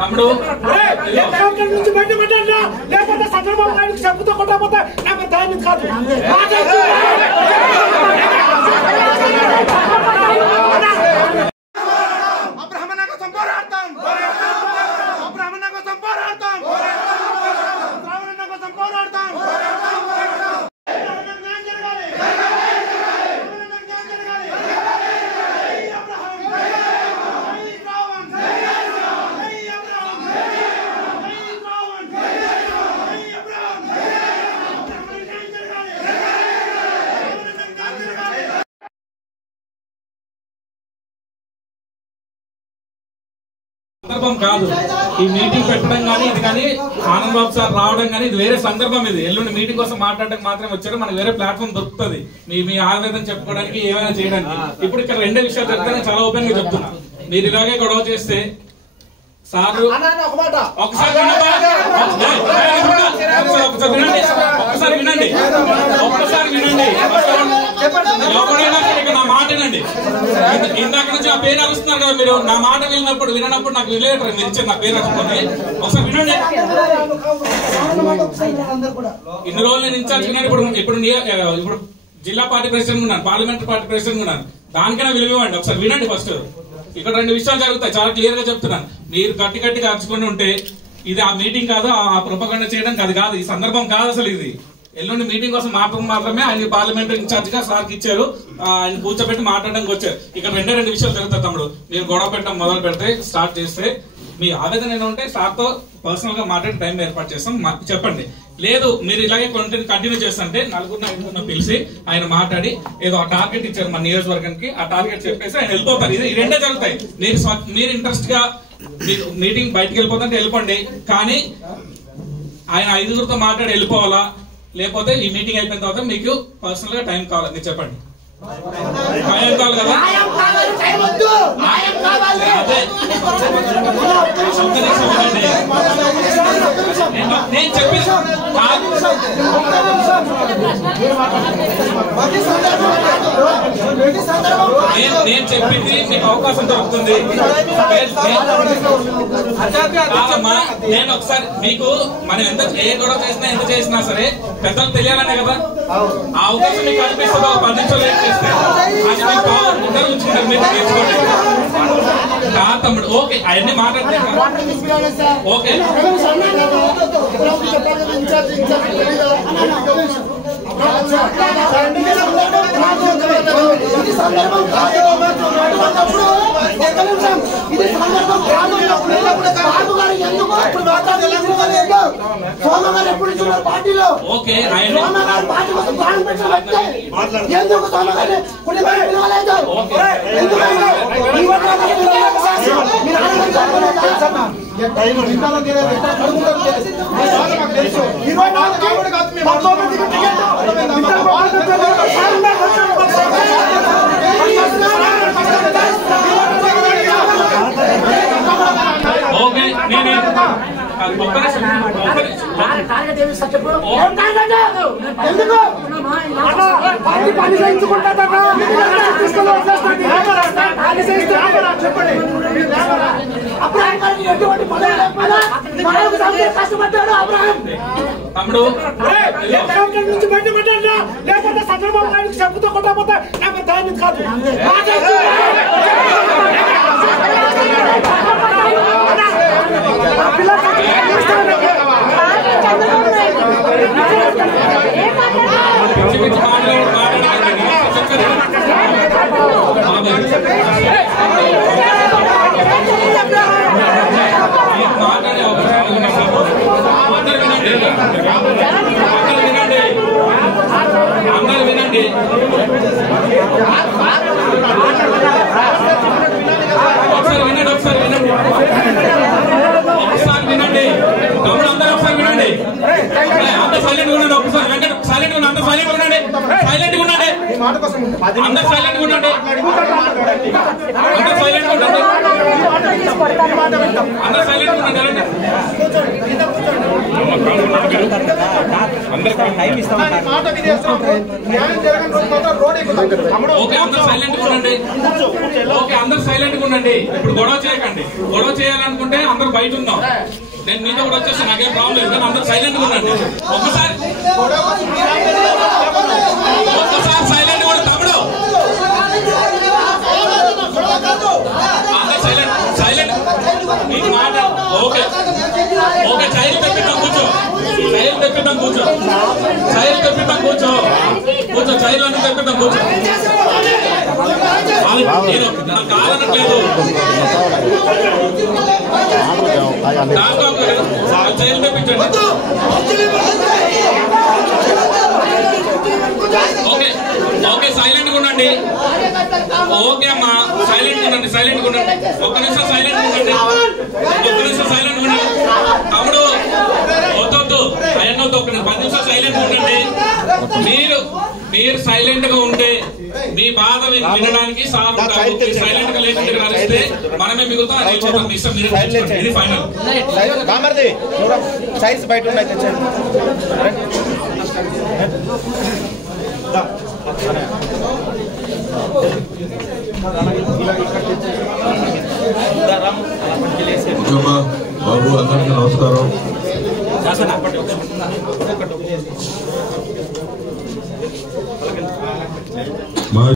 తమ్ముడు నుంచి బయటపడ్డా లేకపోతే చంద్రబాబు నాయుడు చెప్పుతో కొట్టకపోతే నాకు ధైర్యం కాదు. సందర్భం కాదు ఈ మీటింగ్ పెట్టడం కానీ ఇది కానీ ఆనంద్ బాబు సార్ రావడం కానీ ఇది వేరే సందర్భం. ఇది ఎల్లుండి మీటింగ్ కోసం మాట్లాడడానికి మాత్రమే వచ్చారు. మనకి వేరే ప్లాట్ఫామ్ దొరుకుతుంది మీ ఆవేదన చెప్పుకోవడానికి ఏమైనా చేయడానికి. ఇప్పుడు ఇక్కడ రెండే విషయాలు చెప్తాను, చాలా ఓపెన్ గా చెప్తున్నా. మీరు ఇలాగే గొడవ చేస్తే సార్ ఒకసారి వినండి నా మాట వినండి. ఇందాక నుంచి ఆ పేరు అరుస్తున్నారు కదా మీరు. నా మాట వినప్పుడు నాకు రిలేటర్ మీరు ఇచ్చారు నా పేరు అరుచుకొని. ఒకసారి వినండి. ఇన్ని రోజులు నేను ఇన్ఛార్జ్ వినండి. ఇప్పుడు జిల్లా పార్టీ ప్రెసిడెంట్ ఉన్నాను, పార్లమెంటరీ పార్టీ ప్రెసిడెంట్ ఉన్నాను. దానికైనా విలువ ఇవ్వండి. ఒకసారి వినండి. ఫస్ట్ ఇక్కడ రెండు విషయాలు జరుగుతాయి, చాలా క్లియర్ గా చెప్తున్నాను. మీరు గట్టిగా అరుచుకొని ఉంటే ఇది ఆ మీటింగ్ కాదు, ఆ ప్రొపగండా చేయడానికి అది కాదు, ఈ సందర్భం కాదు అసలు. ఇది ఎల్లుండి మీటింగ్ కోసం మాత్రమే ఆయన పార్లమెంటరీ ఇన్ఛార్జ్ గా సార్కి ఇచ్చారు. ఆయన కూర్చోబెట్టి మాట్లాడడానికి వచ్చారు. ఇక్కడ రెండు విషయాలు జరుగుతాయి తమ్ముడు. మీరు గొడవ పెట్టడం మొదలు పెడితే స్టార్ట్ చేస్తే మీ ఆవేదన ఏమైనా ఉంటే సార్తో పర్సనల్ గా మాట్లాడే టైం ఏర్పాటు చేస్తాం, చెప్పండి. లేదు మీరు ఇలాగే కంటిన్యూ చేస్తుంటే నలుగురిని పిలిచి ఆయన మాట్లాడి ఏదో ఆ టార్గెట్ ఇచ్చారు మన నియోజకవర్గానికి, ఆ టార్గెట్ చెప్పేసి ఆయన వెళ్ళిపోతారు. ఇది రెండే జరుగుతాయి. మీరు ఇంట్రెస్ట్ గా మీటింగ్ బయటకు వెళ్ళిపోతుంటే వెళ్ళిపోండి, కానీ ఆయన 5గురితో మాట్లాడి వెళ్ళిపోవాలా, లేకపోతే ఈ మీటింగ్ అయిపోయిన తర్వాత మీకు పర్సనల్ గా టైం కావాలి, మీరు చెప్పండి. టైం కావాలి కదా, అదే నేను చెప్పి నేను చెప్పింది మీకు అవకాశం దొరుకుతుంది. నేను ఒకసారి మీకు మనం ఎంత ఏ గొడవ చేసినా ఎంత చేసినా సరే పెద్దలు తెలియాలనే కదా, ఆ అవకాశం మీకు కల్పిస్తుంది. 10 నిమిషాలు ఏం చేస్తే ఉంచుకుంటారు మీరు నేర్చుకోండి. తమ్ముడు ఓకే అవన్నీ మాట్లాడుతున్నా ఓకే. ఓకే తమ్ముడు నుంచి బయటపడ్డా లేకపోతే చంద్రబాబు నాయుడు చెప్పుతో కొట్టకపోతే నాకు ధైర్యం కాదు. అందరూ వినండి. ఒకసారి వినండి తమ్ముడు, అందరూ ఒకసారి వినండి. అందరూ సైలెంట్ గా ఉండండి. ఒకసారి వెంకట సైలెంట్ గా అందరూ సైలెంట్ ఉండండి. సైలెంట్ గా ఉండండి. అందరూ సైలెంట్ గా ఉండండి. అందరూ సైలెంట్ గా ఉండండి. అందరూ సైలెంట్ గా ఉండండి. అందరూ ఓకే అందరు సైలెంట్ ఉండండి. ఓకే అందరు సైలెంట్ ఉండండి. ఇప్పుడు గొడవ చేయకండి. గొడవ చేయాలనుకుంటే అందరు బయట ఉందాం. నేను మీతో కూడా వచ్చేస్తాను, నాకేం ప్రాబ్లం లేదు. కానీ అందరు సైలెంట్ ఉండండి. ఒక్కసారి సైలెంట్ కూడా తమ్ముడు. అందరు సైలెంట్ సైలెంట్ మీకు మాట. ఓకే ఓకే చైల్డ్ తెప్పిద్దాం కూర్చో. చైల్డ్ తెప్పిద్దాం కూర్చో. చైల్డ్ తెప్పిద్దాం కూర్చో. కూర్చో చైల్డ్ అని తెప్పిద్దాం కూర్చో. నేను కాదనట్లేదు. చైల్డ్ తెప్పించండి. ఓకే ఓకే సైలెంట్ గా ఉండండి. ఓకే అమ్మా సైలెంట్ ఉండండి. సైలెంట్ ఉండండి. ఒక్క నిమిషం సైలెంట్ ఉండండి. ఒక్క నిమిషం సైలెంట్ ఉండండి. తమ్ముడు వద్దొద్దు అయ్యనొద్దు. ఒక్క 10 నిమిషాలు సైలెంట్ ఉండండి. మీరు సైలెంట్ గా ఉంటే మీ బాధ వినడానికి సార్ సైలెంట్ గా లేకుంటే కలిస్తే మనమే మిగులుతాం. అది అయిపోతాం. మీ ఇష్టం. ఇది ఫైనల్. సైజ్ బయట బాబు అందరికీ నమస్కారం.